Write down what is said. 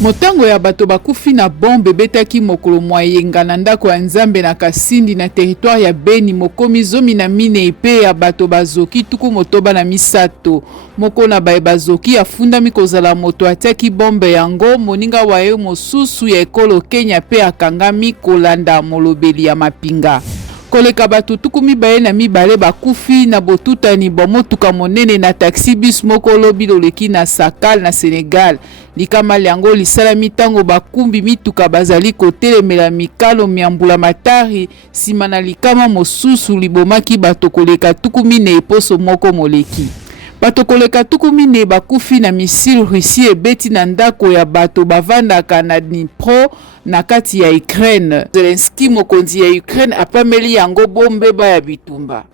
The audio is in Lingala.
Motango ya bato bakufi na bombe betaki mokolo mwayenga na ndako ya Nzambe na Kasindi na territoire ya Beni mokomi 14 epe ya bato bazoki tuku motoba na misato. Moko na baye bazoki afundami kozala moto atiaki bombe yango moninga waye mosusu ya ekolo Kenya pe akangami kolanda molobeli ya mapinga. Koleka bato tuku mibaye na mibale bakufi na botutani bomotuka monene na taxi bus moko lobi loleki na Sakal na Senegal. Likama liango lisala mitango bakumbi mituka bazali kotelemela mikalo miambula matari sima na likama mosusu libomaki bato koleka tuku mine eposo moko moleki. Bato koleka tuku mine bakufi na misile Russie ebeti na ndako ya bato bavandaka na Dnipro na kati ya Ukraine. Zelensky mokonzi ya Ukraine apameli yango bombe ba ya bitumba.